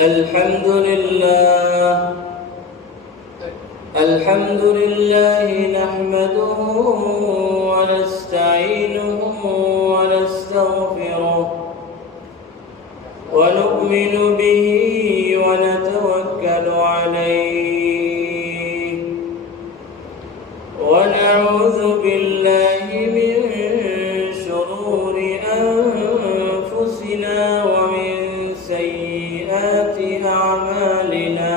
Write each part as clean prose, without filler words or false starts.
الحمد لله نحمده ونستعينه ونستغفره ونؤمن به ونتوكل عليه ونعوذ بالله من شرور أنفسنا ومن سيئات أعمالنا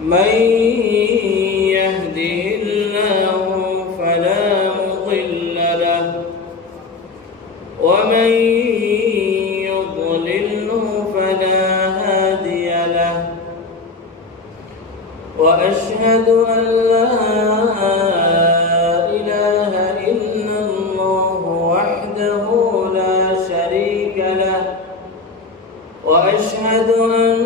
من يهده الله فلا مضل له ومن يضلله فلا هادي له وأشهد أن لا إله إلا الله وحده لا شريك له وأشهد أن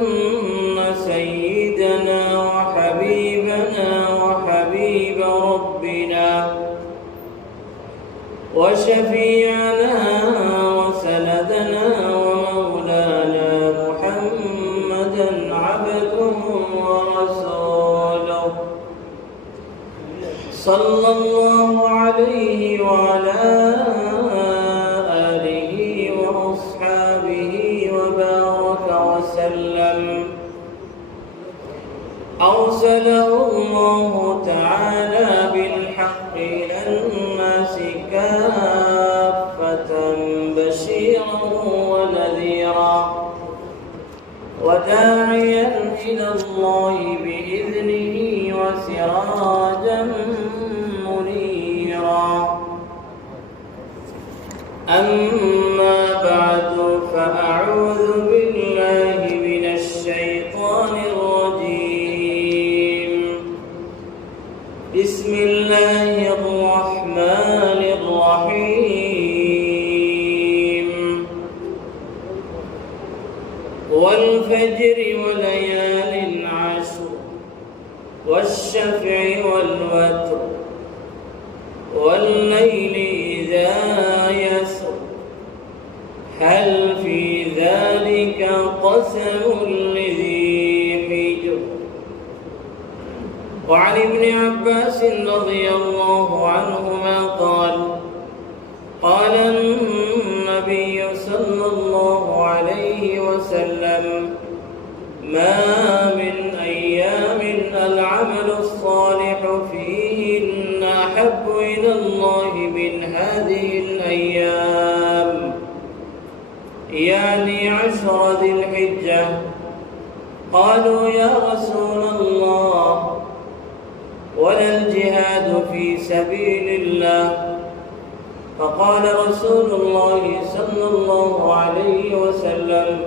سيدنا وحبيبنا وحبيب ربنا وشفيعنا وسندنا ومولانا محمدا عبده ورسوله صلى الله عليه وعلى آله وأصحابه وبارك وسلم أرسله الله تعالى بالحق إلى الناس كافة بشيرا ونذيرا وداعيا إلى الله بإذنه وسراجا منيرا أما بعد فأعوذ بالله من الشيطان الرجيم بسم الله الرحمن الرحيم والفجر وليال عشر والشفع والوتر والليل إذا يسر هل في ذلك قسم لذي حجر وعن ابن عباس رضي الله عنهما قال النبي صلى الله عليه وسلم ما من أيام العمل الصالح فيهن أحب إلى الله من هذه الأيام يعني 10 ذي الحجة قالوا يا رسول الله ولا الجهاد في سبيل الله فقال رسول الله صلى الله عليه وسلم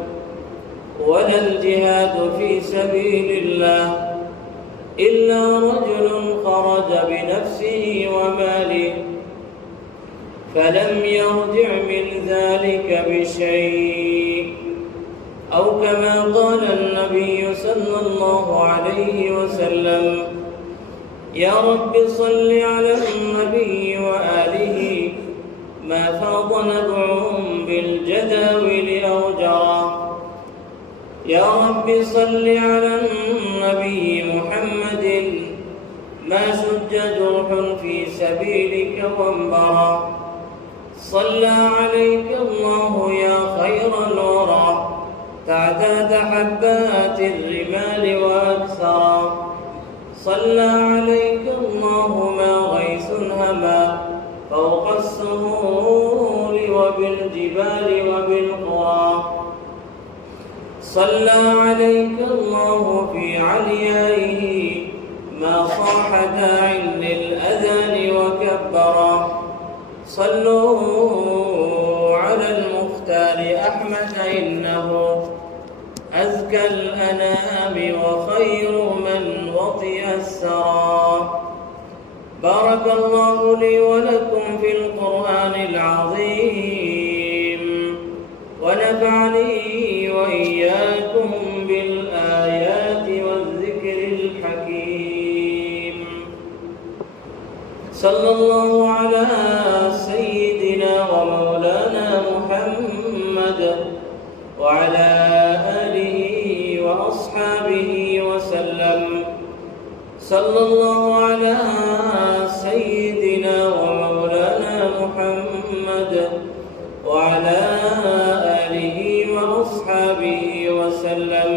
ولا الجهاد في سبيل الله إلا رجل خرج بنفسه وماله فلم يرجع من ذلك بشيء أو كما قال النبي صلى الله عليه وسلم يا رب صل على النبي وآله ما فاض نبعهم بالجداول أوجرا يا رب صل على النبي محمد ما شج جرح في سبيلك وانبرا صلى عليك الله يا خير الورى تعداد حبات الرمال وأكثرا صلى عليك الله ما غيث هما فوق السهول وبالجبال وبالقرى صلى عليك الله في عليائه ما صاح داع للأذان وكبرا صلوا على المختار أحمد إنه أزكى الأنام وخير من وطئ السرى بارك الله لي ولكم في القرآن العظيم ونفعني وإياكم بالآيات والذكر الحكيم صلى الله على سيدنا ومولانا محمد وعلى آله وأصحابه وسلم صلى الله على سيدنا ومولانا محمد وعلى آله وأصحابه وسلم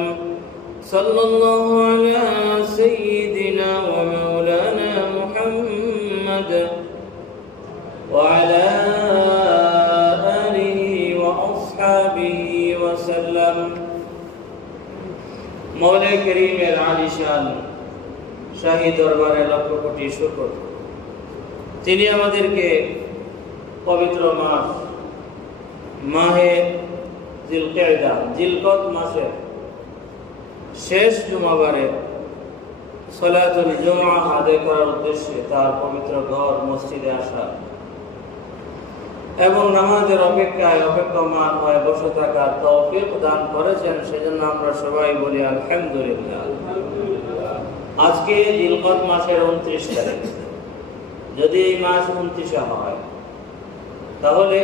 صلى الله على سيدنا ومولانا محمد وعلى آله وأصحابه وسلم মওলা করিমের আলিশান শাহী দরবারে লক্ষ কোটি শুকর, তিনি আমাদেরকে পবিত্র মাস মাহে জিলকিদা জিলকদ মাসের শেষ জুমাবারে সালাতুল জুমআ আদায় করার উদ্দেশ্যে তার পবিত্র ঘর মসজিদে আসা এবং নামাজের অপেক্ষায় অপেক্ষমান হয়ে বসে থাকার তৌফিক দান করেছেন। সেজন্য আমরা সবাই বলি আলহামদুলিল্লাহ। আজকে জিলকদ মাসের 29 তারিখ। যদি এই মাস 29 হয়, তাহলে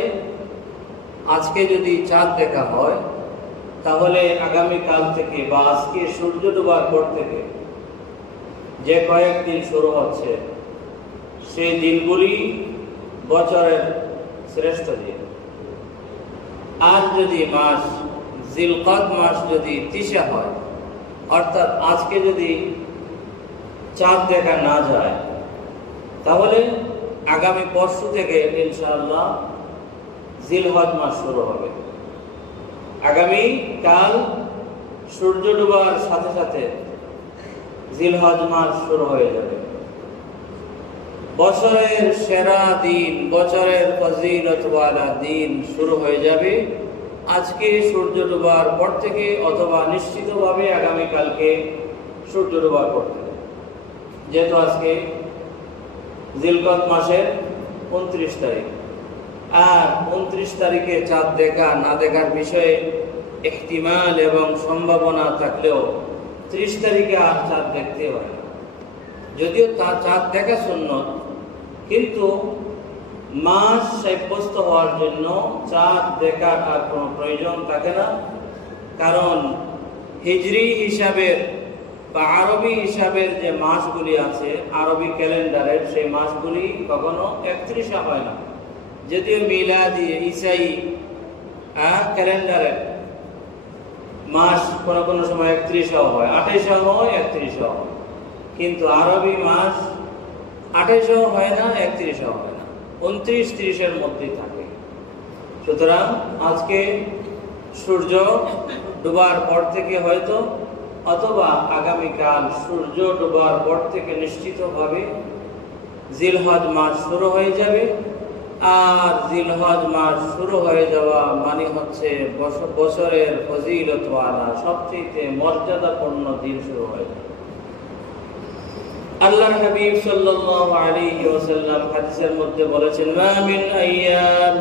আজকে যদি চাঁদ দেখা হয়, তাহলে আগামীকাল থেকে বা আজকে সূর্য ডোবার পর থেকে যে কয়েকদিন শুরু হচ্ছে, সেই দিনগুলি বছরের শ্রেষ্ঠ দিন। আজ যদি মাস জিলকদ মাস যদি 30 হয়, অর্থাৎ আজকে যদি চাঁদ দেখা না যায়, তাহলে আগামী পরশু থেকে ইনশাআল্লাহ জিলহজ মাস শুরু হবে। আগামী কাল সূর্য ডোবার সাথে সাথে জিলহজ মাস শুরু হয়ে যাবে। বছরের সেরা দিন, বছরের ফজিলতওয়ালা দিন শুরু হয়ে যাবে আজকে সূর্য ডোবার পর থেকে, অথবা নিশ্চিতভাবে আগামীকালকে সূর্য ডোবার পর থেকে। যেহেতু আজকে জিলকদ মাসের 29 তারিখ, আর 29 তারিখে চাঁদ দেখা না দেখার বিষয়ে ইহতিমাল এবং সম্ভাবনা থাকলেও 30 তারিখে আর চাঁদ দেখতে হয় না। যদিও তার চাঁদ দেখা সুন্নত, কিন্তু মাস সাব্যস্ত হওয়ার জন্য চাঁদ দেখার আর কোনো প্রয়োজন থাকে না। কারণ হিজরি হিসাবের বা আরবি হিসাবের যে মাসগুলি আছে আরবি ক্যালেন্ডারের, সেই মাসগুলি কখনো 31 হয় না। যদিও মিলাদি ঈসাই ক্যালেন্ডারের মাস কোনো কোনো সময় 31 হয়, 28 হয়, 31 হয়, কিন্তু আরবি মাস 28 হয় না, 31 হয় না, 29-30-এর মধ্যেই থাকে। সুতরাং আজকে সূর্য ডোবার পর থেকে হয়তো, অথবা আগামীকাল সূর্য ডোবার পর থেকে নিশ্চিতভাবে জিলহজ মাস শুরু হয়ে যাবে। আর জিলহজ মাস শুরু হয়ে যাওয়া মানে হচ্ছে বছরের ফজিলতওয়ালা সবচেয়ে মর্যাদাপূর্ণ দিন শুরু হয়ে যাবে। আল্লাহর হাবিব সাল্লাল্লাহু আলাইহি ওয়াসাল্লাম হাদিসের মধ্যে বলেছেন, মা মিন আইয়াম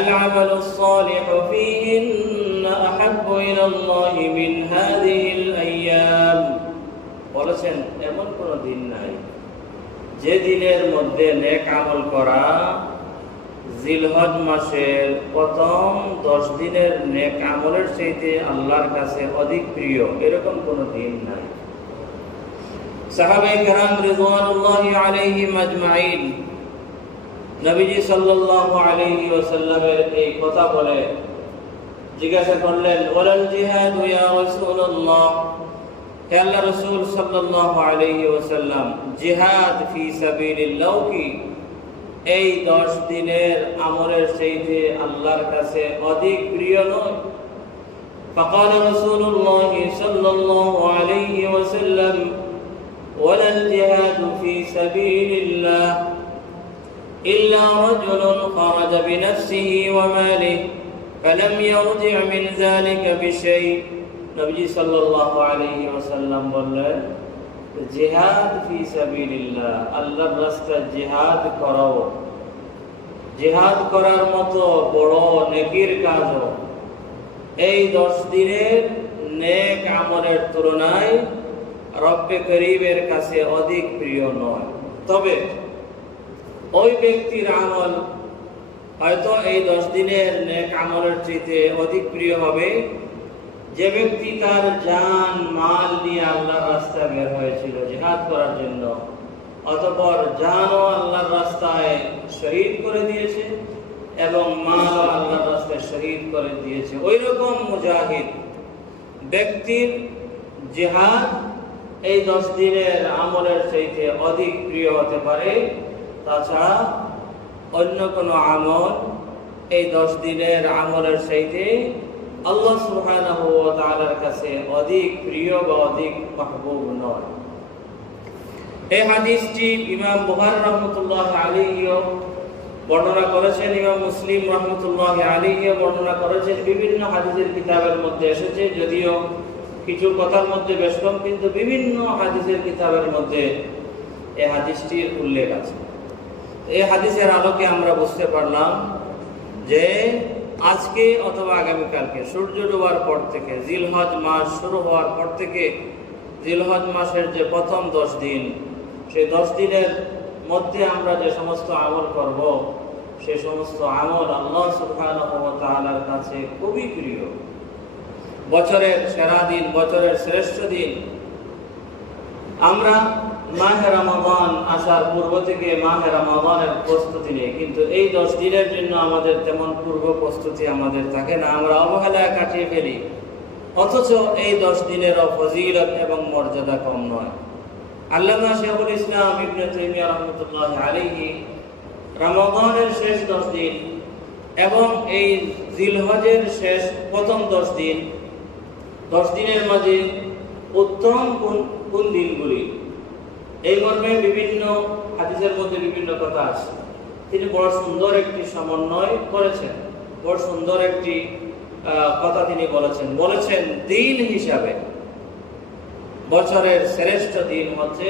العمل الصالح فيهن أحب إلى الله من هذه الأيام। বলেছেন এমন কোন দিন নাই যে দিনের মধ্যে নেক আমল করা জিলহজ মাসের প্রথম 10 দিনের নেক আমলের চাইতে আল্লাহর কাছে অধিক প্রিয়, এরকম কোন দিন নাই। সাহাবায়ে কেরাম রিদওয়ানুল্লাহি আলাইহিম আজমাইন নবীজি সাল্লাল্লাহু আলাইহি ওয়াসাল্লামের এই কথা বলে জিজ্ঞাসা করলেন, ওয়ালাল জিহাদ ইয়া রাসূলুল্লাহ, হে আল্লাহর রাসূল সাল্লাল্লাহু আলাইহি ওয়াসাল্লাম, জিহাদ ফি সাবিলিল্লাহ কি এই 10 দিনের আমলের চাইতে আল্লাহর কাছে অধিক প্রিয় নয়? فقال رسول الله صلى الله عليه وسلم ولا الجهاد في سبيل الله إلا رجل خرج بنفسه وماله فلم يرجع من ذلك بشيء। নবী সাল্লাল্লাহু আলাইহি ওয়াসাল্লাম বললেন, জিহাদ ফি সাবিলিল্লাহ, আল্লাহর রাস্তায় জিহাদ করো। জিহাদ করার মতো বড় নেকির কাজ এই 10 দিনের নেক আমলের তুলনায় রব্বে করিমের কাছে অধিক প্রিয় নয়। তবে ওই ব্যক্তির আমল হয়তো এই 10 দিনের নেক আমলের চাইতে অধিক প্রিয় হবে যে ব্যক্তি তার জান মাল নিয়ে আল্লাহর রাস্তায় বের হয়েছিল জিহাদ করার জন্য, অতঃপর জানও আল্লাহর রাস্তায় শহীদ করে দিয়েছে এবং মালও আল্লাহর রাস্তায় শহীদ করে দিয়েছে। ওই রকম মুজাহিদ ব্যক্তির জিহাদ এই 10 দিনের আমলের চাইতে অধিক প্রিয় হতে পারে। তাছাড়া অন্য কোনো আমল এই 10 দিনের আমলের চাইতে আল্লাহ সুবহানাহু ওয়া তাআলার কাছে অধিক প্রিয় বা অধিক মাহবুব নয়। এই হাদিসটি ইমাম বুখারী রাহমাতুল্লাহ আলাইহিও বর্ণনা করেছেন, ইমাম মুসলিম রাহমাতুল্লাহ আলাইহিও বর্ণনা করেছেন। বিভিন্ন হাদিসের কিতাবের মধ্যে এসেছে, যদিও কিছু কথার মধ্যে বেশ কম, কিন্তু বিভিন্ন হাদিসের কিতাবের মধ্যে এই হাদিসটির উল্লেখ আছে। এই হাদিসের আলোকে আমরা বুঝতে পারলাম যে আজকে অথবা আগামীকালকে সূর্য ডোবার পর থেকে, জিলহজ মাস শুরু হওয়ার পর থেকে জিলহজ মাসের যে প্রথম 10 দিন, সেই 10 দিনের মধ্যে আমরা যে সমস্ত আমল করব, সেই সমস্ত আমল আল্লাহ সুবহানাহু ওয়া তাআলার কাছে খুবই প্রিয়। বছরের সেরা দিন, বছরের শ্রেষ্ঠ দিন। আমরা মাহে রমাদান আসার পূর্ব থেকে মাহে রমাদানের প্রস্তুতি নেই, কিন্তু এই 10 দিনের জন্য আমাদের তেমন পূর্ব প্রস্তুতি আমাদের থাকে না, আমরা অবহেলায় কাটিয়ে ফেলি। অথচ এই 10 দিনেরও ফজিলত এবং মর্যাদা কম নয়। আল্লামা শাইখুল ইসলাম ইবনে তাইমিয়া রাহমাতুল্লাহি আলাইহি রমাদানের শেষ 10 দিন এবং এই জিলহজের শেষ প্রথম 10 দিন, 10 দিনের মাঝে উত্তম কোন দিনগুলি, এই মর্মে বিভিন্ন হাদিসের মধ্যে বিভিন্ন কথা আছে। তিনি বড় সুন্দর একটি সমন্বয় করেছেন, বড় সুন্দর একটি কথা তিনি বলেছেন দিন হিসাবে বছরের শ্রেষ্ঠ দিন হচ্ছে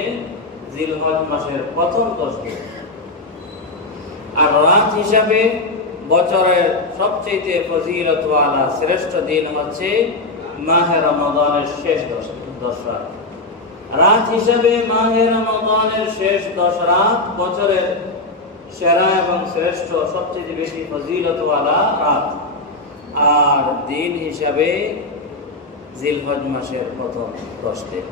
জিলহজ মাসের প্রথম 10 দিন, আর রাত হিসাবে বছরের সবচেয়ে ফজিলতওয়ালা শ্রেষ্ঠ দিন হচ্ছে মাহে রমাদানের শেষ 10 রাত। রাত হিসাবে মাহে রমাদানের শেষ 10 রাত বছরের সেরা এবং শ্রেষ্ঠ সবচেয়ে বেশি ফজিলতওয়ালা রাত, আর দিন হিসাবে জিলহজ মাসের প্রথম 10 দিন।